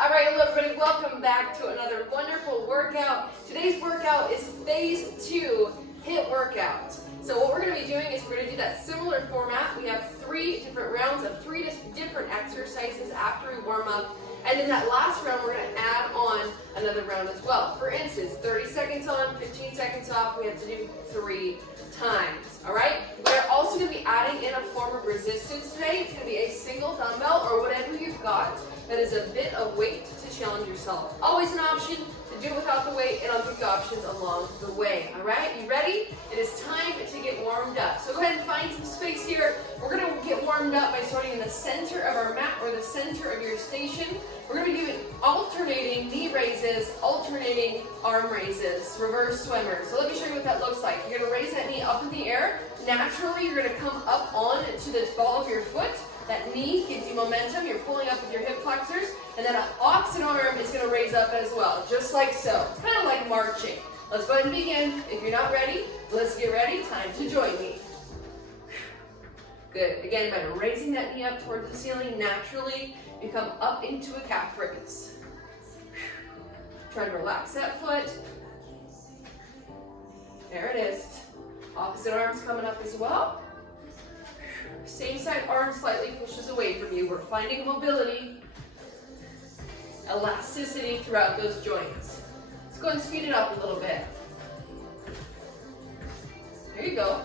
All right, hello everybody, welcome back to another wonderful workout. Today's workout is phase 2 HIIT workout. So what we're going to be doing is we're going to do that similar format. We have 3 different rounds of 3 different exercises after we warm up. And in that last round, we're going to add on another round as well. For instance, 30 seconds on, 15 seconds off, we have to do 3 times, all right? We're also going to be adding in a form of resistance today. It's going to be a single dumbbell or whatever you've got that is a bit of weight to challenge yourself. Always an option to do it without the weight, and I'll give you options along the way, all right? You ready? It is time to get warmed up. So go ahead and find some space here. We're going to get warmed up by starting in the center of our mat or the center of your station. We're going to be doing alternating knee raises, alternating arm raises, reverse swimmers. So let me show you what that looks like. You're going to raise that knee up in the air. Naturally, you're going to come up on to the ball of your foot. That knee gives you momentum. You're pulling up with your hip flexors. And then an opposite arm is going to raise up as well, just like so. It's kind of like marching. Let's go ahead and begin. If you're not ready, let's get ready. Time to join me. Good. Again, by raising that knee up towards the ceiling, naturally, you come up into a calf raise. Try to relax that foot. There it is. Opposite arm's coming up as well. Same side arm slightly pushes away from you. We're finding mobility, elasticity throughout those joints. Let's go and speed it up a little bit. There you go.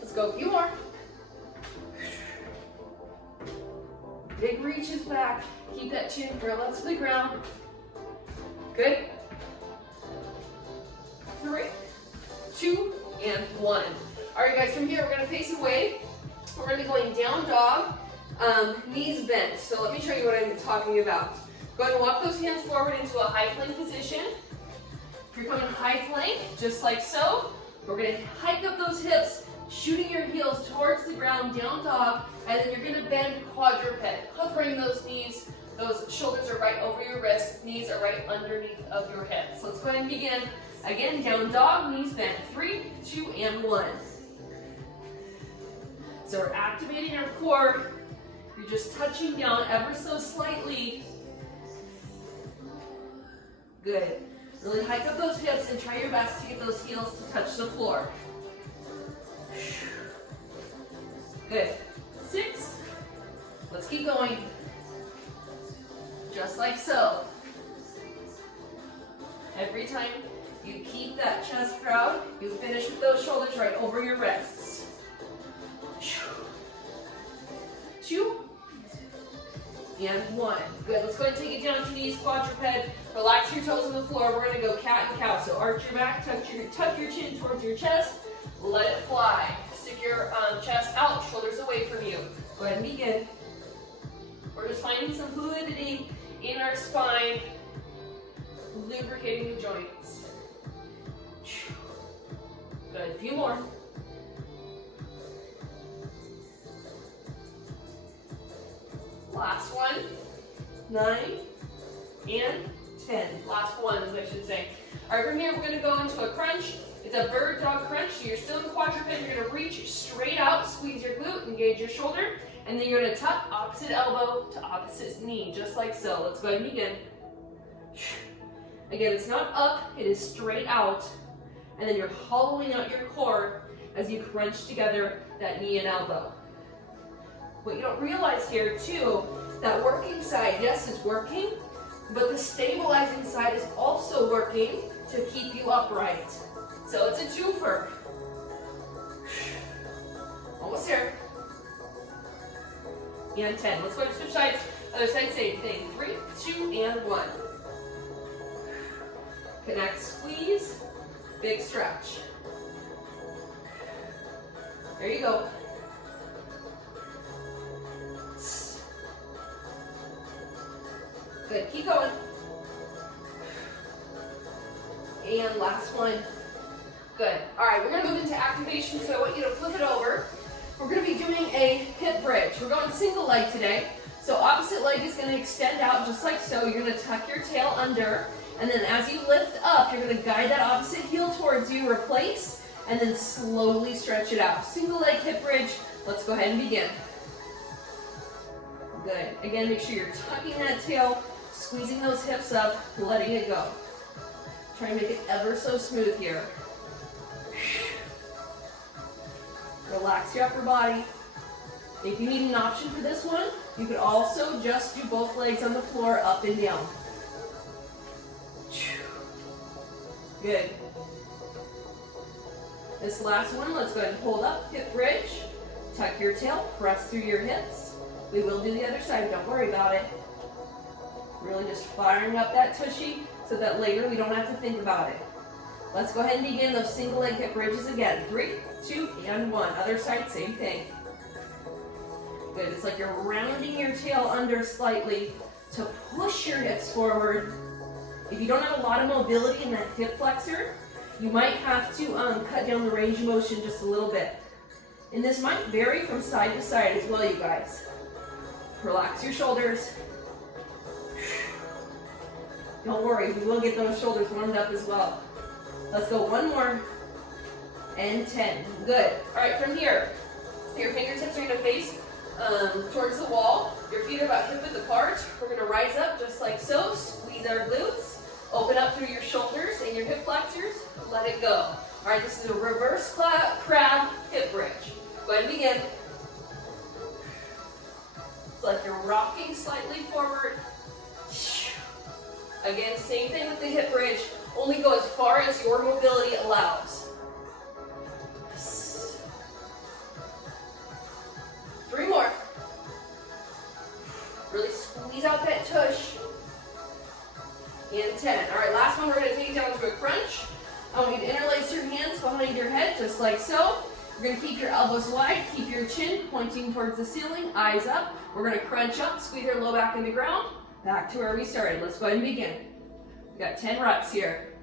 Let's go a few more. Big reaches back. Keep that chin parallel to the ground. Good. 3, 2, and 1. All right, guys, from here, we're going to face away. We're going to be going down dog, knees bent. So let me show you what I'm talking about. Go ahead and walk those hands forward into a high plank position. If you're coming high plank, just like so, we're going to hike up those hips, shooting your heels towards the ground, down dog, and then you're going to bend quadruped, hovering those knees. Those shoulders are right over your wrists, knees are right underneath of your hips. So let's go ahead and begin. Again, down dog, knees bent. 3, 2, and 1. So we're activating our core. You're just touching down ever so slightly. Good. Really hike up those hips and try your best to get those heels to touch the floor. Good. 6. Let's keep going. Just like so. Every time you keep that chest proud, you finish with those shoulders right over your wrists. 2 and 1. Good. Let's go ahead and take it down to knees, quadruped. Relax your toes on the floor. We're going to go cat and cow. So arch your back, tuck your chin towards your chest. Let it fly. Stick your chest out, shoulders away from you. Go ahead and begin. We're just finding some fluidity in our spine, lubricating the joints. Good. A few more. Last one. 9 and 10. Last one, as I should say. All right, from here, we're going to go into a crunch. It's a bird dog crunch. So you're still in the quadruped. You're going to reach straight out, squeeze your glute, engage your shoulder, and then you're going to tuck opposite elbow to opposite knee, just like so. Let's go ahead and begin. Again, it's not up, it is straight out, and then you're hollowing out your core as you crunch together that knee and elbow. What you don't realize here, too, that working side, yes, is working, but the stabilizing side is also working to keep you upright. So it's a twofer. Almost there. And 10. Let's go to switch sides. Other side, same thing. 3, 2, and 1. Connect, squeeze, big stretch. There you go. Good, keep going. And last one. Good. All right, we're gonna move into activation, so I want you to flip it over. We're gonna be doing a hip bridge. We're going single leg today. So opposite leg is gonna extend out just like so. You're gonna tuck your tail under, and then as you lift up, you're gonna guide that opposite heel towards you, replace, and then slowly stretch it out. Single leg hip bridge. Let's go ahead and begin. Good. Again, make sure you're tucking that tail, squeezing those hips up, letting it go. Try and make it ever so smooth here. Relax your upper body. If you need an option for this one, you could also just do both legs on the floor, up and down. Good. This last one, let's go ahead and hold up, hip bridge. Tuck your tail, press through your hips. We will do the other side, don't worry about it. Really just firing up that tushy so that later we don't have to think about it. Let's go ahead and begin those single leg hip bridges again. 3, 2, and 1. Other side, same thing. Good, it's like you're rounding your tail under slightly to push your hips forward. If you don't have a lot of mobility in that hip flexor, you might have to cut down the range of motion just a little bit. And this might vary from side to side as well, you guys. Relax your shoulders. Don't worry, we will get those shoulders warmed up as well. Let's go one more. And 10. Good. All right, from here, your fingertips are going to face towards the wall. Your feet are about hip width apart. We're going to rise up just like so. Squeeze our glutes. Open up through your shoulders and your hip flexors. Let it go. All right, this is a reverse crab hip bridge. Go ahead and begin. It's like you're rocking slightly forward. Again, same thing with the hip bridge. Only go as far as your mobility allows. 3 more. Really squeeze out that tush. And 10. All right, last one, we're going to take it down to a crunch. I want you to interlace your hands behind your head, just like so. You're going to keep your elbows wide, keep your chin pointing towards the ceiling, eyes up. We're going to crunch up, squeeze your low back into ground. Back to where we started. Let's go ahead and begin. We got 10 reps here.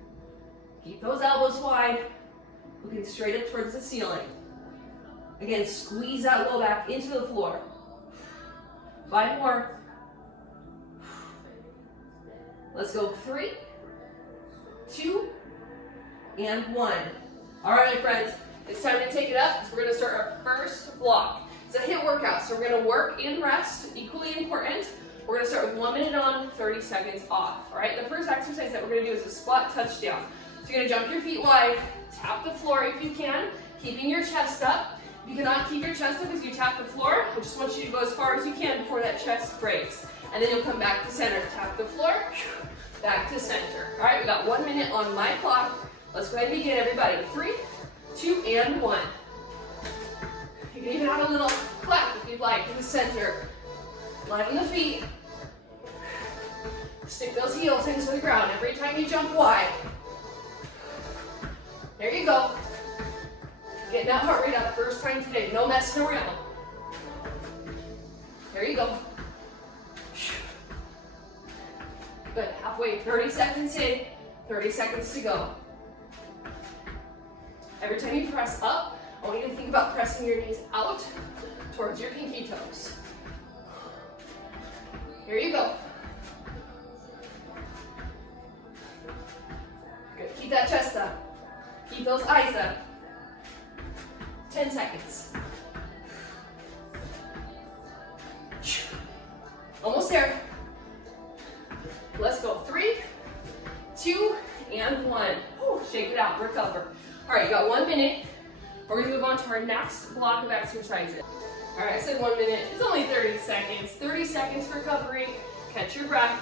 Keep those elbows wide, looking straight up towards the ceiling. Again, squeeze that low back into the floor. 5 more. Let's go 3, 2, and 1. All right, my friends, it's time to take it up. So we're going to start our first block. It's a HIIT workout, so we're going to work and rest, equally important. We're going to start with 1 minute on, 30 seconds off. All right, the first exercise that we're going to do is a squat touchdown. So you're going to jump your feet wide, tap the floor if you can, keeping your chest up. If you cannot keep your chest up as you tap the floor, I just want you to go as far as you can before that chest breaks. And then you'll come back to center. Tap the floor, back to center. All right, we got 1 minute on my clock. Let's go ahead and begin, everybody. 3, 2, and 1. You can even have a little clap if you'd like in the center. Line on the feet. Stick those heels into the ground every time you jump wide. There you go. Getting that heart rate up first time today. No messing around. There you go. Good. Halfway. 30 seconds in. 30 seconds to go. Every time you press up, I want you to think about pressing your knees out towards your pinky toes. Here you go. Good. Keep that chest up. Keep those eyes up. 10 seconds. Almost there. Let's go. 3, 2, and 1. Whew, shake it out. Recover. All right, you got 1 minute. We're going to move on to our next block of exercises. All right, I said 1 minute. It's only 30 seconds. 30 seconds for recovery. Catch your breath.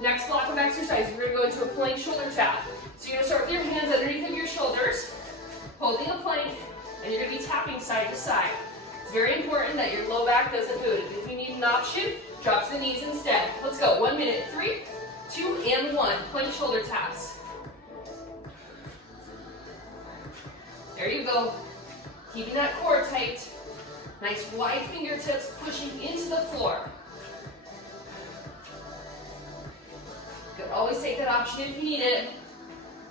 Next block of exercise, we're going to go into a plank shoulder tap. So you're going to start with your hands underneath of your shoulders, holding a plank, and you're going to be tapping side to side. It's very important that your low back doesn't move. If you need an option, drop to the knees instead. Let's go. 1 minute. 3, 2, and 1. Plank shoulder taps. There you go. Keeping that core tight. Nice wide fingertips pushing into the floor. Good. Always take that option if you need it.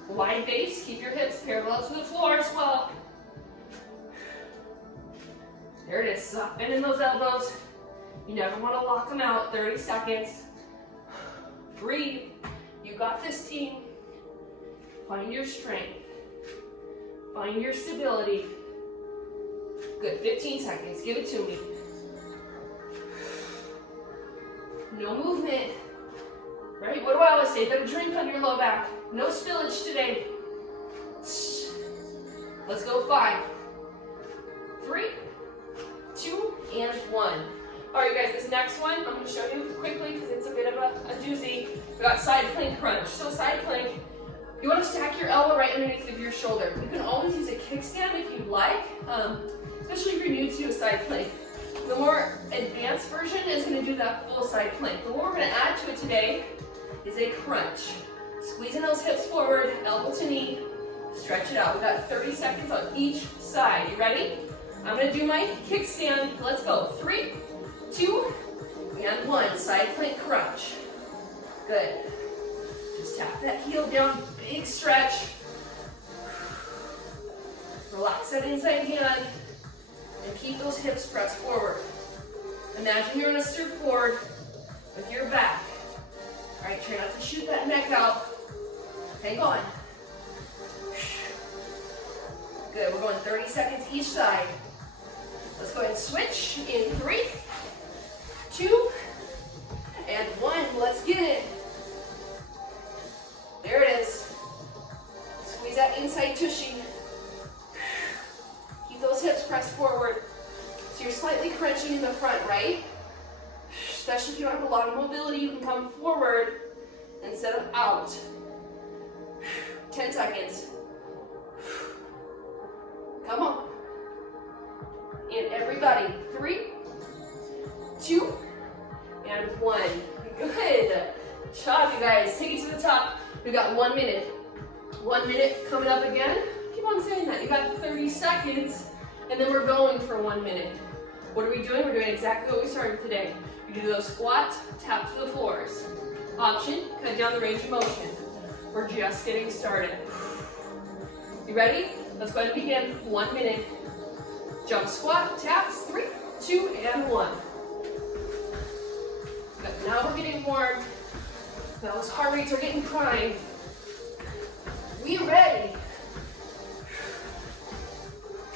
Wide base. Keep your hips parallel to the floor as well. There it is. Soft bend in those elbows. You never want to lock them out. 30 seconds. Breathe. You got this, team. Find your strength. Find your stability. Good. 15 seconds. Give it to me. No movement. Right? What do I always say? Put a drink on your low back. No spillage today. Let's go 5, 3, 2, and 1. All right, guys, this next one, I'm going to show you quickly because it's a bit of a doozy. We got side plank crunch. So side plank, you want to stack your elbow right underneath of your shoulder. You can always use a kickstand if you like, especially if you're new to a side plank. The more advanced version is going to do that full side plank. But what we're going to add to it today is a crunch. Squeezing those hips forward, elbow to knee, stretch it out. We've got 30 seconds on each side. You ready? I'm going to do my kickstand. Let's go. 3, 2, and 1. Side plank crunch. Good. Just tap that heel down. Big stretch. Relax that inside hand. And keep those hips pressed forward. Imagine you're on a surfboard with your back. All right, try not to shoot that neck out. Hang on. Good, we're going 30 seconds each side. Let's go ahead and switch in 3, 2, and 1. Let's get it. There it is. Squeeze that inside tushy. Keep those hips pressed forward. So you're slightly crunching in the front, right? Especially if you don't have a lot of mobility, you can come forward instead of out. 10 seconds. Come on. And everybody, 3, 2, and 1. Good job, you guys. Take it to the top. We've got 1 minute. 1 minute coming up again. Keep on saying that. You got 30 seconds, and then we're going for 1 minute. What are we doing? We're doing exactly what we started today. You do those squat, tap to the floors. Option, cut down the range of motion. We're just getting started. You ready? Let's go ahead and begin. 1 minute. Jump squat, taps, 3, 2, and 1. Good. Now we're getting warm. Now those heart rates are getting primed. We ready.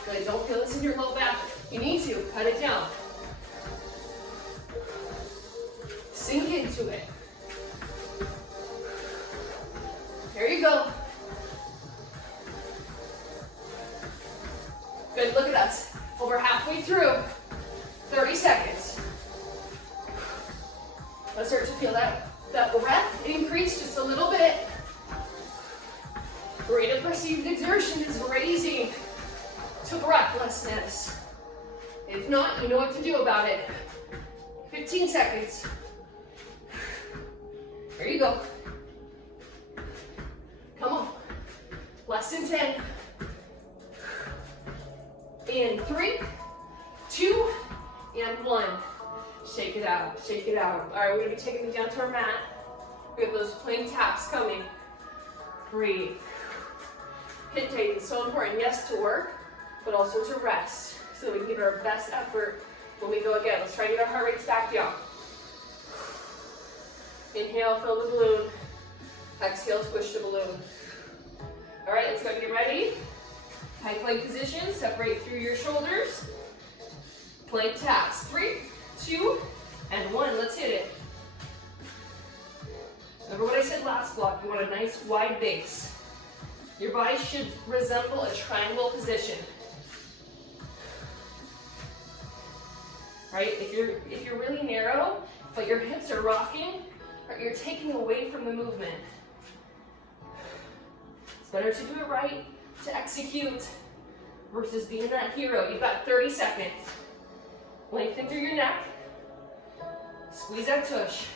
Good, don't feel this in your low back. You need to, cut it down. Sink into it. There you go. Good, look at us. Over halfway through. 30 seconds. Let's start to feel that breath increase just a little bit. Rate of perceived exertion is raising to breathlessness. If not, you know what to do about it. 15 seconds. There you go. Come on. Less than 10. In 3, 2, and 1. Shake it out, shake it out. All right, we're gonna be taking them down to our mat. We have those plank taps coming. Breathe. HIIT days is so important, yes, to work, but also to rest, so that we can give our best effort when we go again. Let's try to get our heart rates back down. Inhale, fill the balloon. Exhale, squish the balloon. All right, let's go. Get ready. High plank position, separate through your shoulders. Plank taps. 3, 2, and 1. Let's hit it. Remember what I said last block, you want a nice wide base. Your body should resemble a triangle position. Right? If you're really narrow, but your hips are rocking, or you're taking away from the movement. It's better to do it right, to execute, versus being that hero. You've got 30 seconds. Lengthen through your neck. Squeeze that tush.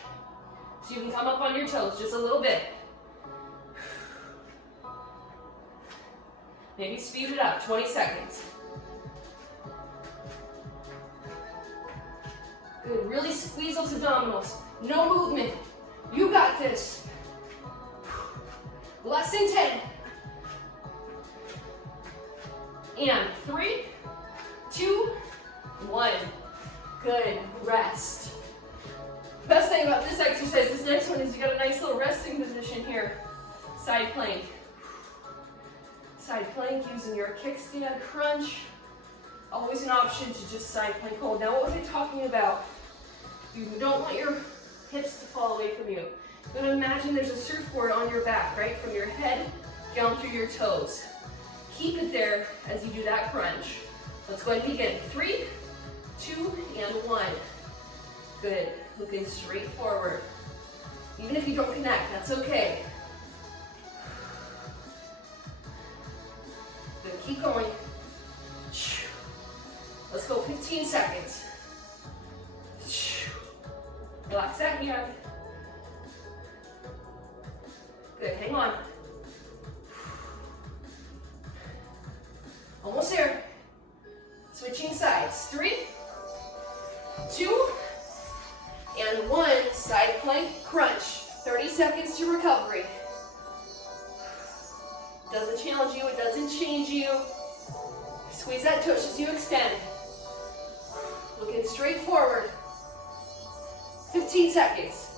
So you can come up on your toes just a little bit. Maybe speed it up, 20 seconds. Good, really squeeze those abdominals. No movement. You got this. Less than 10. And 3, 2, 1. Good, rest. Best thing about this exercise, this next one, is you got a nice little resting position here. Side plank. Side plank using your kickstand crunch. Always an option to just side plank hold. Now what was I talking about? You don't want your hips to fall away from you. Then imagine there's a surfboard on your back, right? From your head down through your toes. Keep it there as you do that crunch. Let's go ahead and begin. 3, 2, and 1. Good. Looking straight forward. Even if you don't connect, that's okay. Good. Keep going. Let's go 15 seconds. Relax that hand. Good. Hang on. Almost there. Switching sides. 3, 2, and 1. Side plank crunch. 30 seconds to recovery. Doesn't challenge you, it doesn't change you. Squeeze that tush as you extend. Looking straight forward. 15 seconds.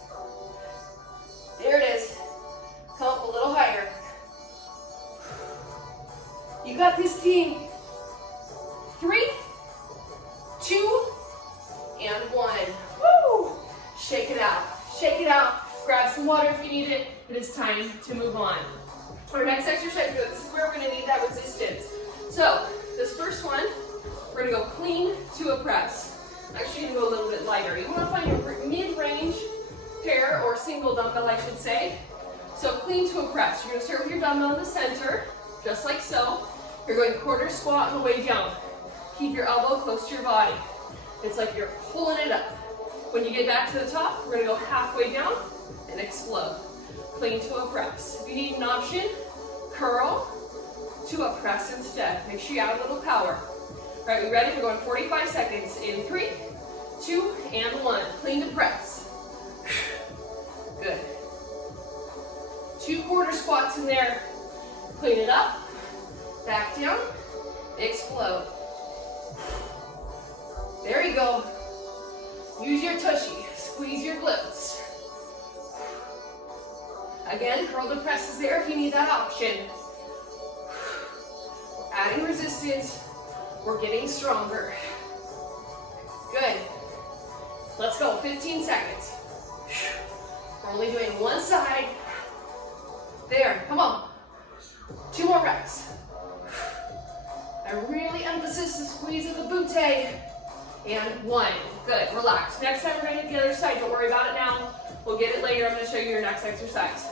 There it is. Come up a little higher. You got this, team. 3, 2, and 1. Woo! Shake it out. Shake it out. Grab some water if you need it. It is time to move on. Our next exercise, this is where we're going to need that resistance. So, this first one, we're going to go clean to a press. Actually, you're going to go a little bit lighter. You want to find your mid-range pair or single dumbbell, I should say. So, clean to a press. You're going to start with your dumbbell in the center, just like so. You're going quarter squat on the way down. Keep your elbow close to your body. It's like you're pulling it up. When you get back to the top, we're going to go halfway down and explode. Clean to a press. If you need an option, curl to a press instead. Make sure you add a little power. All right, we ready? We're going 45 seconds in 3, 2, and 1. Clean to press. Good. 2 quarter squats in there. Clean it up. Back down. Explode. There you go. Use your tushy. Squeeze your glutes. Again, curl to press is there if you need that option. We're adding resistance. We're getting stronger. Good. Let's go. 15 seconds. We're only doing one side. There. Come on. 2 more reps. I really emphasize the squeeze of the butte. And 1. Good. Relax. Next time we're going to hit the other side. Don't worry about it now. We'll get it later. I'm going to show you your next exercise.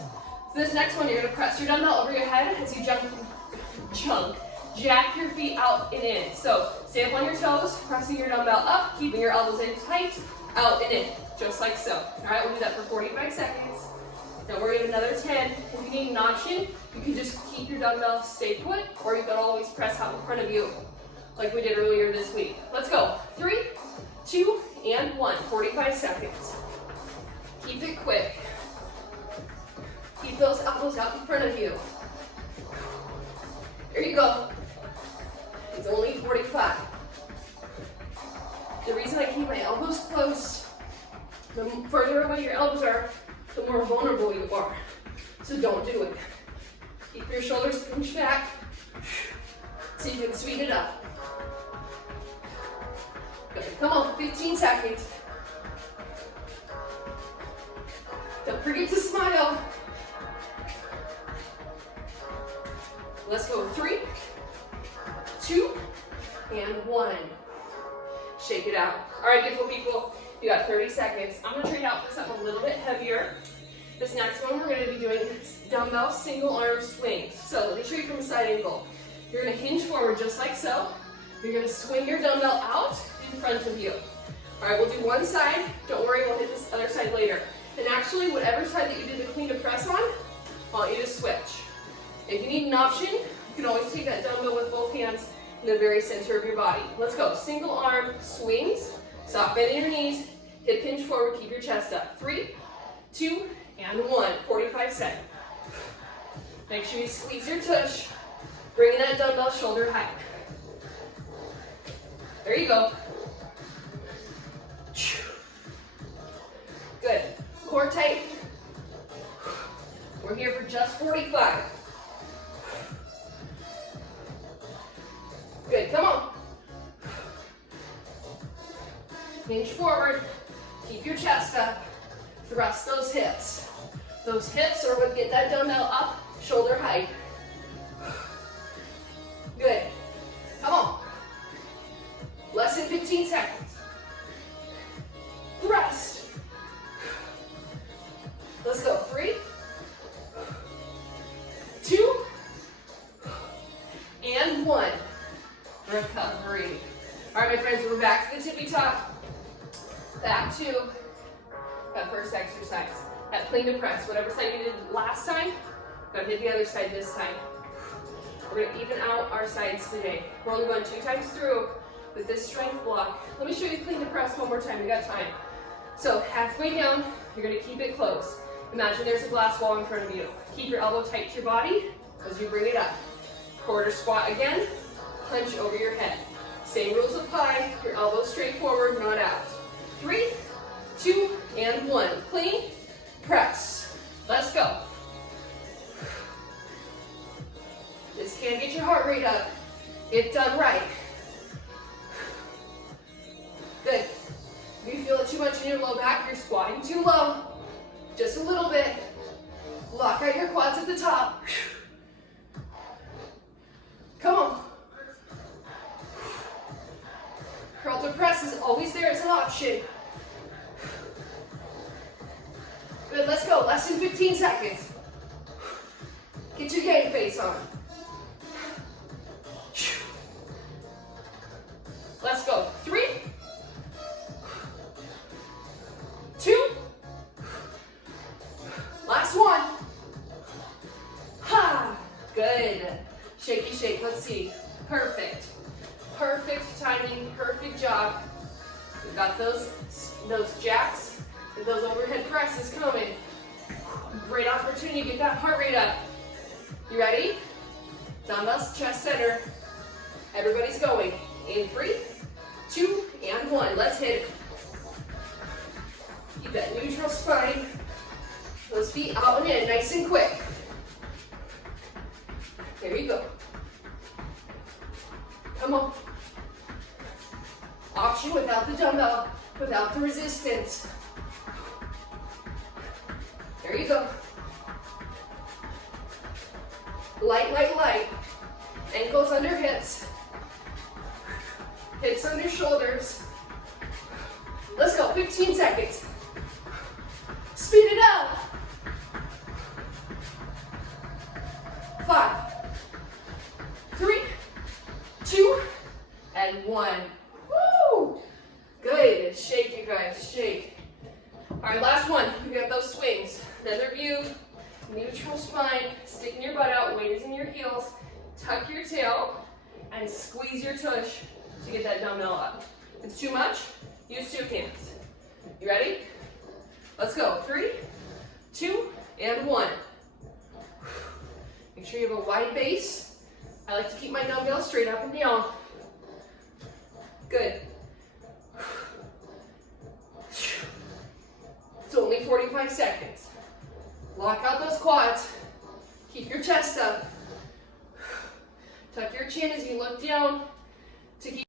So this next one, you're going to press your dumbbell over your head as you jack your feet out and in. So stay up on your toes, pressing your dumbbell up, keeping your elbows in tight, out and in, just like so. All right, we'll do that for 45 seconds. Don't worry, another 10. If you need an option, you can just keep your dumbbell, stay put, or you can always press out in front of you, like we did earlier this week. Let's go. 3, 2, and 1. 45 seconds. Keep it quick. Keep those elbows out in front of you. There you go. It's only 45. The reason I keep my elbows close, the further away your elbows are, the more vulnerable you are. So don't do it. Keep your shoulders pinched back so you can speed it up. Good. Come on, 15 seconds. Don't forget to smile. Let's go. 3, 2, and 1. Shake it out. All right, beautiful people. You got 30 seconds. I'm going to trade out for something a little bit heavier. This next one, we're going to be doing dumbbell single arm swings. So let me show you from a side angle. You're going to hinge forward just like so. You're going to swing your dumbbell out in front of you. All right, we'll do one side. Don't worry, we'll hit this other side later. And actually, whatever side that you did the clean to press on, I want you to switch. If you need an option, you can always take that dumbbell with both hands in the very center of your body. Let's go. Single arm swings. Soft bend in your knees. Hip hinge forward. Keep your chest up. 3, 2, and 1. 45 seconds. Make sure you squeeze your tush. Bringing that dumbbell shoulder height. There you go. Good. Core tight. We're here for just 45. Good, come on. Hinge forward. Keep your chest up. Thrust those hips. Those hips are what get that dumbbell up, shoulder height. Good. Come on. Less than 15 seconds. Thrust. Let's go. 3, 2, and 1. Recovery. All right, my friends, we're back to the tippy top. Back to that first exercise. That clean to press. Whatever side you did last time, go hit the other side this time. We're going to even out our sides today. We're only going 2 times through with this strength block. Let me show you clean to press one more time. We got time. So halfway down, you're going to keep it close. Imagine there's a glass wall in front of you. Keep your elbow tight to your body as you bring it up. Quarter squat again. Clench over your head. Same rules apply. Your elbow straight forward, not out. 3, 2, and 1. Clean, press. Let's go. This can get your heart rate up if done right. Good. If you feel it too much in your low back, you're squatting too low. Just a little bit. Lock out your quads at the top. Come on. Curl to press is always there as an option. Good, let's go. Less than 15 seconds. Get your game face on. Let's go. 3, 2, last one. Ha! Good. Shaky shake. Let's see. Perfect. Perfect timing. Perfect job. We've got those jacks and those overhead presses coming. Great opportunity to get that heart rate up. You ready? Dumbbells, chest center. Everybody's going. In 3, 2, and 1. Let's hit it. Keep that neutral spine. Those feet out and in, nice and quick. There you go. Come on. Option without the dumbbell, without the resistance. There you go. Light, light, light. Ankles under hips. Hips under shoulders. Let's go, 15 seconds. Speed it up. 5, 3, 2, and 1. Woo! Good. Shake, you guys. Shake. All right, last one. We got those swings. Another view. Neutral spine. Sticking your butt out. Weight is in your heels. Tuck your tail and squeeze your tush to get that dumbbell up. If it's too much, use 2 hands. You ready? Let's go. 3, 2, and 1. Make sure you have a wide base. I like to keep my dumbbell straight up and down. Good. It's only 45 seconds. Lock out those quads. Keep your chest up. Tuck your chin as you look down to keep